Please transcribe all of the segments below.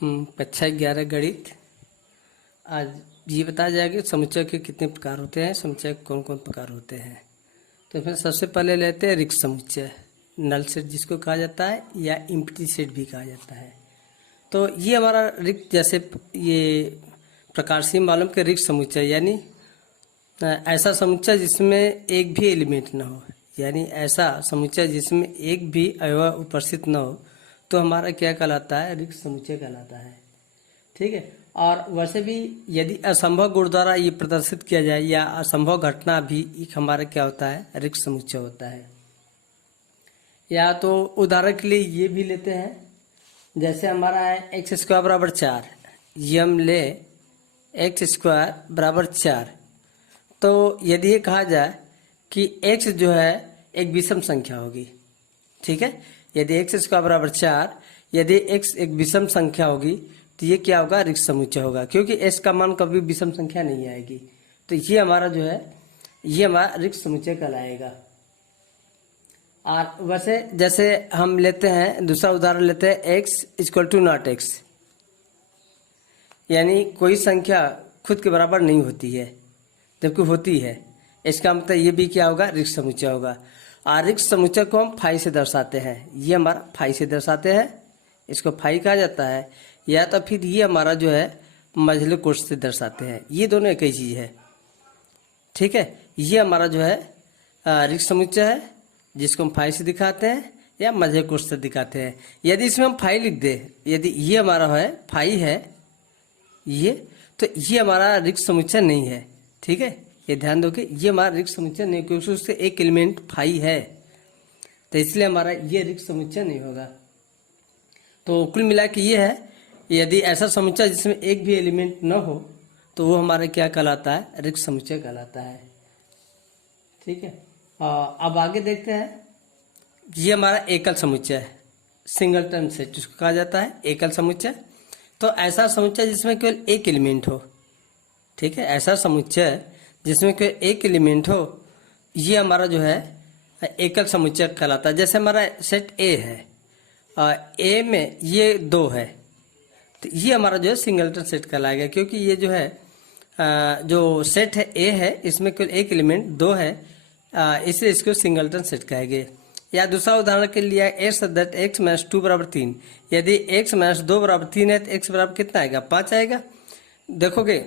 कक्षा 11 गणित। आज ये बताया जाएगा कि समुच्चय के कितने प्रकार होते हैं, समुच्चय के कौन कौन प्रकार होते हैं। तो इसमें सबसे पहले लेते हैं रिक्त समुच्चय, नल सेट जिसको कहा जाता है या इम्प्टी सेट भी कहा जाता है। तो ये हमारा रिक्त, जैसे ये प्रकार से मालूम कि रिक्त समुच्चय यानी ऐसा समुच्चय जिसमें एक भी एलिमेंट ना हो, यानी ऐसा समुच्चय जिसमें एक भी अवयव उपस्थित न हो, तो हमारा क्या कहलाता है, रिक्त समुच्चय कहलाता है। ठीक है। और वैसे भी यदि असंभव गुण द्वारा ये प्रदर्शित किया जाए या असंभव घटना भी एक हमारा क्या होता है, रिक्त समुच्चय होता है। या तो उदाहरण के लिए ये भी लेते हैं, जैसे हमारा है एक्स स्क्वायर बराबर 4, ये हम ले एक्स स्क्वायर बराबर 4। तो यदि ये कहा जाए कि x जो है एक विषम संख्या होगी, ठीक है, यदि एक्स स्क्वायर बराबर 4, यदि x एक विषम संख्या होगी तो ये क्या होगा, रिक्त समुच्चय होगा, क्योंकि s का मान कभी विषम संख्या नहीं आएगी। तो ये हमारा जो है, ये हमारा रिक्त समुच्चय कहलाएगा। और वैसे जैसे हम लेते हैं दूसरा उदाहरण लेते हैं, x equal to naught x, यानी कोई संख्या खुद के बराबर नहीं होती है जबकि होती है, इसका मतलब ये भी क्या होगा, रिक्त समुच्चय होगा। और रिक्त समुच्चय को हम फाई से दर्शाते हैं, ये हमारा फाई से दर्शाते हैं, इसको फाई कहा जाता है। या तो फिर ये हमारा जो है मझले कोष्ठ से दर्शाते हैं, ये दोनों एक ही चीज़ है। ठीक है, ये हमारा जो है रिक्त समुच्चय है जिसको हम फाई से दिखाते हैं या मझले कोष्ठ से दिखाते हैं। यदि इसमें हम फाई लिख दें, यदि ये हमारा है फाई है ये, तो ये हमारा रिक्त समुच्चय नहीं है। ठीक है, ये ध्यान दो कि ये हमारा रिक्त समुच्चय नहीं, क्योंकि उससे एक एलिमेंट फाई है, तो इसलिए हमारा ये रिक्त समुच्चय नहीं होगा। तो कुल मिला के ये है, यदि ऐसा समुच्चय जिसमें एक भी एलिमेंट न हो तो वो हमारा क्या कहलाता है, रिक्त समुच्चय कहलाता है। ठीक है, अब आगे देखते हैं, ये हमारा एकल समुच्चय है, सिंगलटन सेट जिसको कहा जाता है एकल समुच्चय। तो ऐसा समुच्चय जिसमें केवल एक एलिमेंट हो, ठीक है, ऐसा समुच्चय जिसमें केवल एक एलिमेंट हो, ये हमारा जो है एकल समुच्चय कहलाता है। जैसे हमारा सेट ए है, ए में ये 2 है, तो ये हमारा जो है सिंगलटन सेट कहलाएगा, क्योंकि ये जो है जो सेट है ए है, इसमें केवल एक एलिमेंट 2 है, इसलिए इसको सिंगलटन सेट कहेंगे। या दूसरा उदाहरण के लिए x माइनस 2 बराबर 3, यदि x माइनस 2 बराबर 3 है तो x बराबर कितना आएगा, 5 आएगा। देखोगे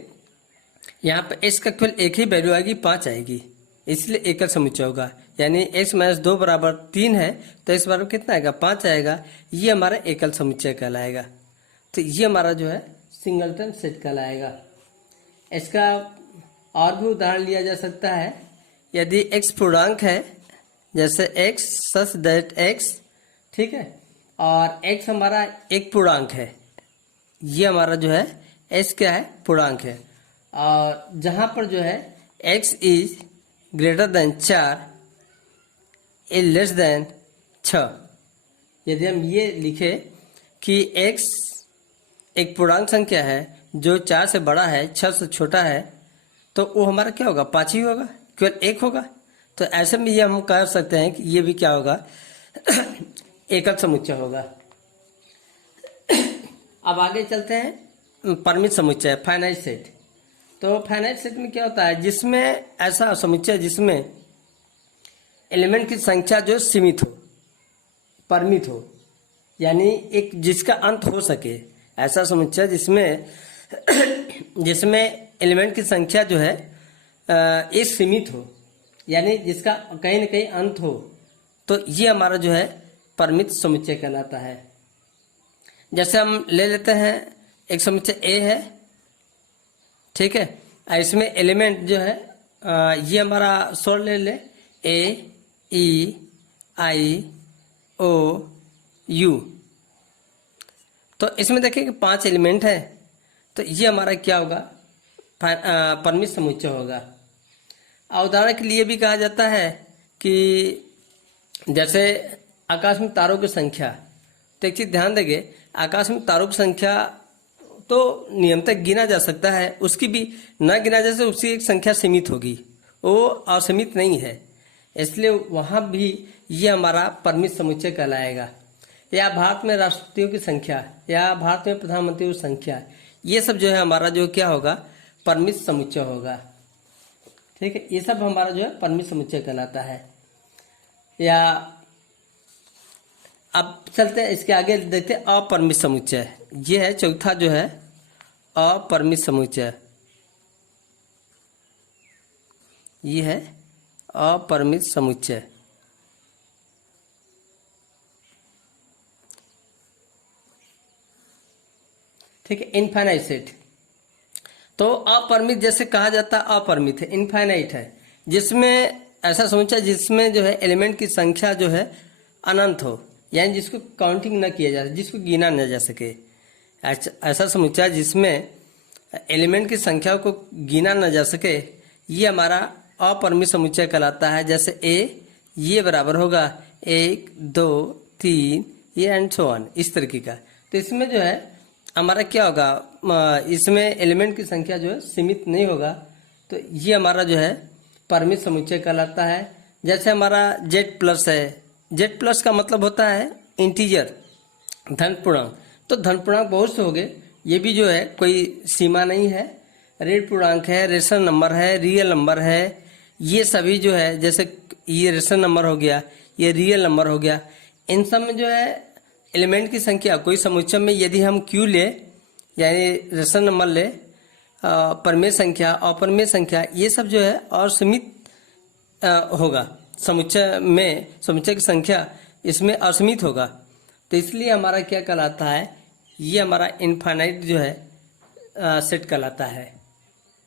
यहाँ पे x का केवल एक ही वैल्यू आएगी, 5 आएगी, इसलिए एकल समुच्चय होगा। यानी x माइनस 2 बराबर 3 है तो x बराबर कितना आएगा, 5 आएगा, ये हमारा एकल समुच्चय कहलाएगा। तो ये हमारा जो है सिंगलटन सेट कहलाएगा। इसका और भी उदाहरण लिया जा सकता है, यदि x पूर्णांक है, जैसे x सच दैट x, ठीक है, और x हमारा एक पूर्णांक है, ये हमारा जो है x क्या है, पूर्णांक है। और जहाँ पर जो है x is greater than 4 A less than 6, यदि हम ये लिखे कि x एक पूर्णांक संख्या है जो 4 से बड़ा है, 6 से छोटा है, तो वो हमारा क्या होगा, 5 ही होगा, केवल 1 होगा। तो ऐसे में ये हम कह सकते हैं कि ये भी क्या होगा, एकल समुच्चय होगा। अब आगे चलते हैं, परिमित समुच्चय, फाइनाइट सेट। तो फाइनाइट सेट में क्या होता है, जिसमें ऐसा समुच्चय जिसमें एलिमेंट की संख्या जो सीमित हो, परिमित हो, यानी एक जिसका अंत हो सके, ऐसा समुच्चय जिसमें जिसमें एलिमेंट की संख्या जो है ये सीमित हो, यानी जिसका कहीं न कहीं अंत हो, तो ये हमारा जो है परिमित समुच्चय कहलाता है। जैसे हम ले लेते हैं, एक समुच्चय ए है, ठीक है, इसमें एलिमेंट जो है ये हमारा सोल ले ए ई आई ओ यू, तो इसमें देखिए कि 5 एलिमेंट है, तो ये हमारा क्या होगा, परिमित समुच्चय होगा। उदाहरण के लिए भी कहा जाता है कि जैसे आकाश में तारों की संख्या, तो एक चीज ध्यान देंगे, आकाश में तारों की संख्या तो नियमतः गिना जा सकता है, उसकी भी न गिना जैसे उसकी एक संख्या सीमित होगी, वो असीमित नहीं है, इसलिए वहां भी ये हमारा परिमित समुच्चय कहलाएगा। या भारत में राष्ट्रपतियों की संख्या या भारत में प्रधानमंत्रियों की संख्या, ये सब जो है हमारा जो क्या होगा, परिमित समुच्चय होगा। ठीक है, ये सब हमारा जो है परिमित समुच्चय कहलाता है। या अब चलते हैं इसके आगे, देखते हैं अपरिमित समुच्चय। ये है चौथा जो है अपरिमित समुच्चय। ये है अपरिमित समुच्चय। ठीक है, इनफाइनाइट सेट। तो अपरिमित जैसे कहा जाता है, अपरिमित है, इनफाइनाइट है, जिसमें ऐसा समुच्चय जिसमें जो है एलिमेंट की संख्या जो है अनंत हो, यानी जिसको काउंटिंग न किया जा सके, जिसको गिना न जा सके। ऐसा समुच्चय जिसमें एलिमेंट की संख्या को गिना न जा सके, ये हमारा अपरिमित समुच्चय कहलाता है। जैसे ए, ये बराबर होगा 1 2 3, ये एंड सो ऑन, इस तरीके का। तो इसमें जो है हमारा क्या होगा, इसमें एलिमेंट की संख्या जो है सीमित नहीं होगा, तो ये हमारा जो है परिमित समुच्चय कहलाता है। जैसे हमारा Z+ है, Z+ का मतलब होता है इंटीजर, धन पूर्णांक। तो धन पूर्णांक बहुत से हो गए, ये भी जो है कोई सीमा नहीं है। ऋण पूर्णांक है, रेशनल नंबर है, रियल नंबर है, ये सभी जो है, जैसे ये रेशनल नंबर हो गया, ये रियल नंबर हो गया, इन सब में जो है एलिमेंट की संख्या, कोई समुच्चय में यदि हम Q ले, यानी रेशनल नंबर ले, परिमेय संख्या, अपरिमेय संख्या, ये सब जो है और सीमित होगा। समुच्चय में समुच्चय की संख्या इसमें असीमित होगा, तो इसलिए हमारा क्या कहलाता है, ये हमारा इनफाइनाइट जो है सेट कहलाता है।